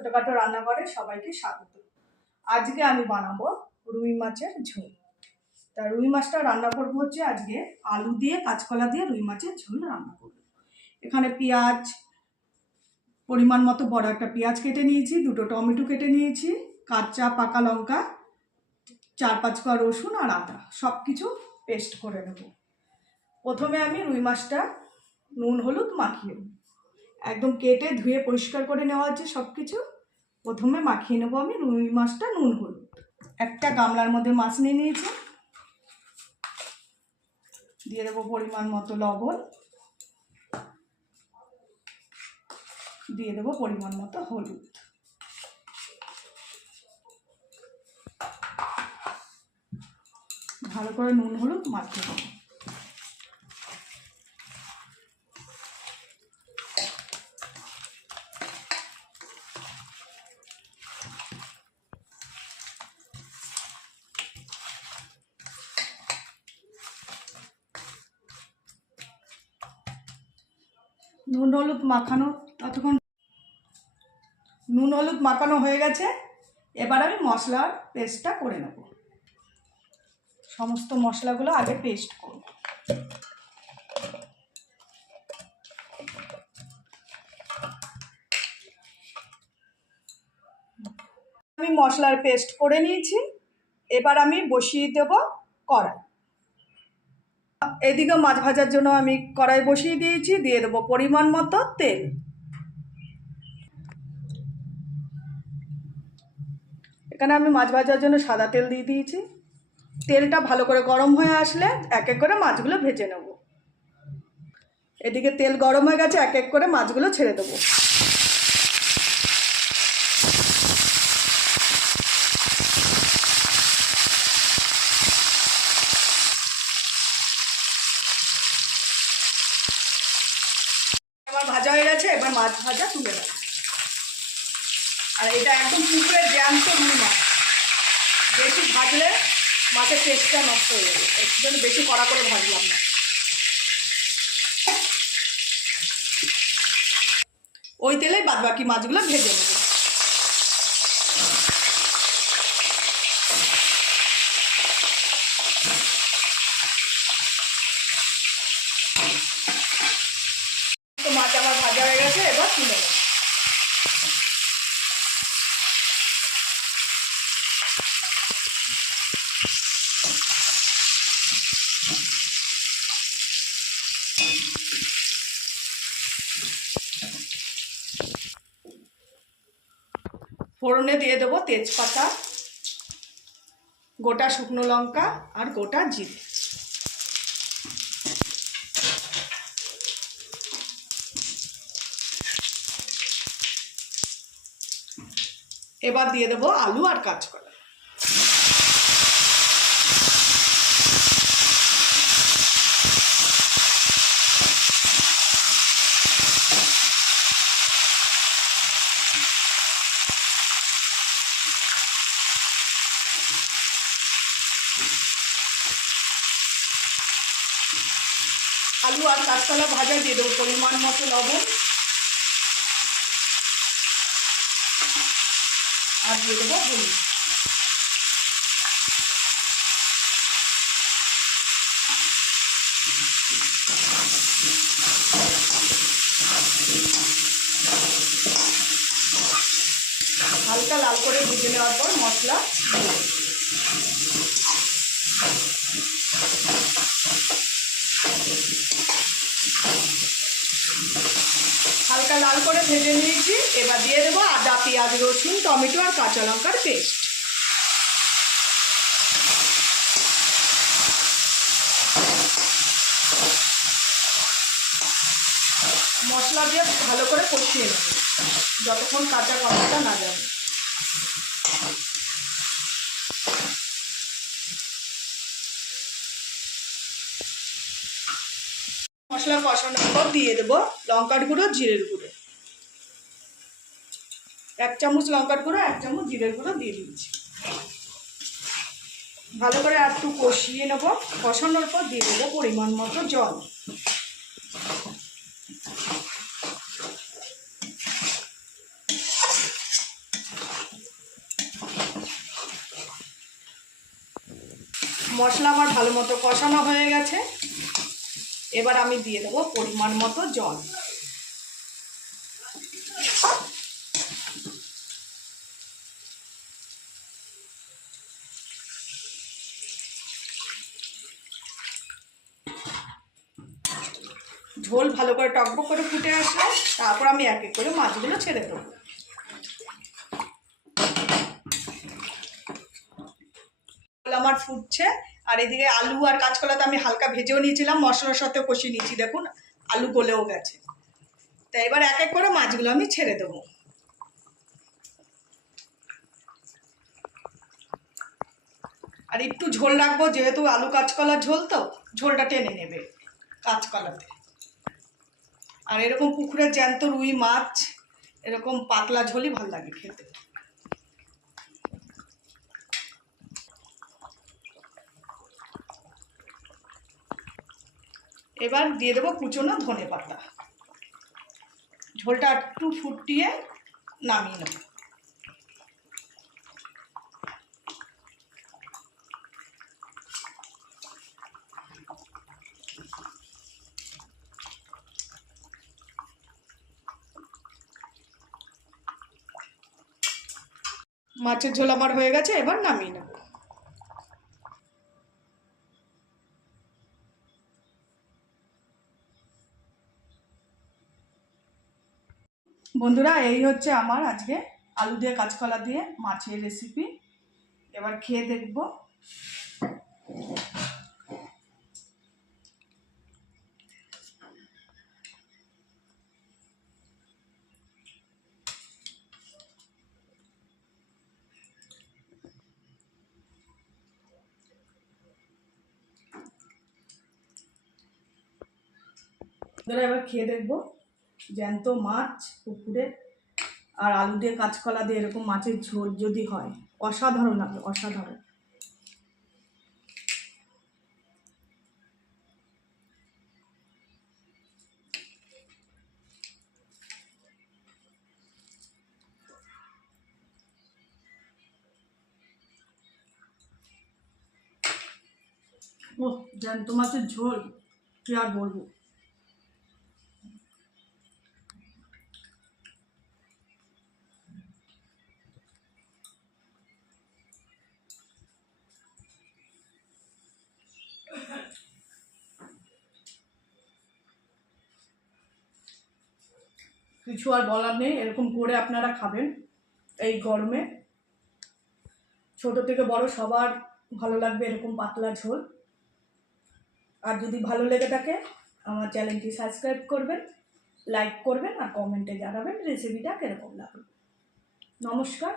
ছোটখাটো রান্নাঘরে সবাইকে স্বাগত। আজকে আমি বানাবো রুই মাছের ঝোল। তা রুই মাছটা রান্না করবো হচ্ছে আজকে আলু দিয়ে কাঁচকলা দিয়ে রুই মাছের ঝোল রান্না করব। এখানে পেঁয়াজ পরিমাণ মতো বড় একটা পেঁয়াজ কেটে নিয়েছি, দুটো টমেটো কেটে নিয়েছি, কাঁচা পাকা লঙ্কা, 4-5 কোয়া রসুন আর আদা সব কিছু পেস্ট করে নেব। প্রথমে আমি রুই মাছটা নুন হলুদ মাখিয়ে নেব। একদম কেটে ধুয়ে পরিষ্কার করে নেওয়া হচ্ছে সব কিছু। প্রথমে মাখিয়ে নেবো আমি রুই মাছটা নুন হলুদ। একটা গামলার মধ্যে মাছ নিয়ে নিয়েছি, দিয়ে দেবো পরিমাণ মতো লবণ, দিয়ে দেবো পরিমাণ মতো হলুদ। ভালো করে নুন হলুদ মাখিয়ে দেবো। নুন হলুদ মাখানো ততক্ষণ নুন হলুদ মাখানো হয়ে গেছে। এবার আমি মশলার পেস্টটা করে নেব। সমস্ত মশলাগুলো আগে পেস্ট করব। আমি মশলার পেস্ট করে নিয়েছি। এবার আমি বসিয়ে দেব কড়াই। এদিকে মাছ ভাজার জন্য আমি কড়াই বসিয়ে দিয়েছি, দিয়ে দেবো পরিমাণ মতো তেল। এখানে আমি মাছ ভাজার জন্য সাদা তেল দিয়ে দিয়েছি। তেলটা ভালো করে গরম হয়ে আসলে এক এক করে মাছগুলো ভেজে নেব। এদিকে তেল গরম হয়ে গেছে, এক এক করে মাছগুলো ছেড়ে দেবো। এবার ভাজা হয়ে গেছে, এবার মাছ ভাজা তুলে নেব। আর এটা একদম পুকুরের জ্যান্ত রুই মাছ, বেশি ভাজলে মাছের টেস্টটা নষ্ট হয়ে যাবে, এর জন্য বেশি কড়া করে ভাজলাম না। ওই তেলে বাদবাকি মাছগুলো ভেজে নেব। তো মাছ আমার ভাজা হয়ে গেছে, এবার তুলে নেব। ফোড়নে দিয়ে দেবো তেজপাতা, গোটা শুকনো লঙ্কা আর গোটা জিরে। এবার দিয়ে দেবো আলু আর কাঁচকলা। আলু আর কাঁচকলা ভাজা দিয়ে দেবো পরিমাণ মতো লবণ, আর দিয়ে দেবো হলুদ। হালকা লাল করে ভেজে নেওয়ার পর মশলা হালকা লাল করে ভেজে নিয়েছি। এবার দিয়ে দেবো আদা, পেঁয়াজ, রসুন, টমেটো আর কাঁচা লঙ্কার পেস্ট। মশলা দিয়ে ভালো করে কষিয়ে নেব যতক্ষণ কাঁচা গন্ধটা না যাবে। মশলা কষানোর পর দিয়ে দেবো লঙ্কার গুঁড়ো, জিরের গুঁড়ো। 1 চামচ লঙ্কার গুঁড়ো, 1 চামচ জিরের গুঁড়ো দিয়ে দিচ্ছি। ভালো করে একটু কষিয়ে নেব। কষানোর পর দিয়ে দেবো পরিমাণ মতো জল। মশলা আমার ভালো মতো কষানো হয়ে গেছে। এবার আমি দিয়ে দেবো পরিমাণ মতো জল। ঝোল ভালো করে টকবক করে ফুটে আসলে তারপর আমি এক এক করে মাছগুলো ছেড়ে দেবো। আমার ফুটছে, আর এদিকে আলু আর কাঁচকলাতে আমি হালকা ভেজেও নিয়েছিলাম, মশলার সাথে কষিয়ে নিয়েছি। দেখুন আলু গলেও গেছে। তাই এবার এক এক করে মাছগুলো আমি ছেড়ে দেবো। আর একটু ঝোল রাখবো, যেহেতু আলু কাঁচকলার ঝোল, তো ঝোলটা টেনে নেবে কাঁচকলাতে। আর এরকম পুকুরের জ্যান্ত রুই মাছ এরকম পাতলা ঝোলই ভালো লাগে খেতে। এবার দিয়ে দেবো কুচনো ধনেপাতা। ঝোলটা একটু ফুটিয়ে নামিয়ে নেব। মাছের ঝোল আমার হয়ে গেছে, এবার নামিয়ে নেব। বন্ধুরা, এই হচ্ছে আমার আজকে আলু দিয়ে কাঁচকলা দিয়ে মাছের রেসিপি। এবার খেয়ে দেখব। এবার খেয়ে দেখবো জ্যান্ত মাছ পুকুরে আর আলু দিয়ে কাঁচকলা দিয়ে এরকম মাছের ঝোল যদি হয়, অসাধারণ লাগে, অসাধারণ। ও, জ্যান্ত মাছের ঝোল কি আর বলবো। কিছু আর বলার নেই, এরকম করে আপনারা খাবেন এই গরমে। ছোট থেকে বড় সবার ভালো লাগবে এরকম পাতলা ঝোল। আর যদি ভালো লেগে থাকে আমার চ্যানেলটি সাবস্ক্রাইব করবেন, লাইক করবেন আর কমেন্টে জানাবেন রেসিপিটা কীরকম লাগবে। নমস্কার।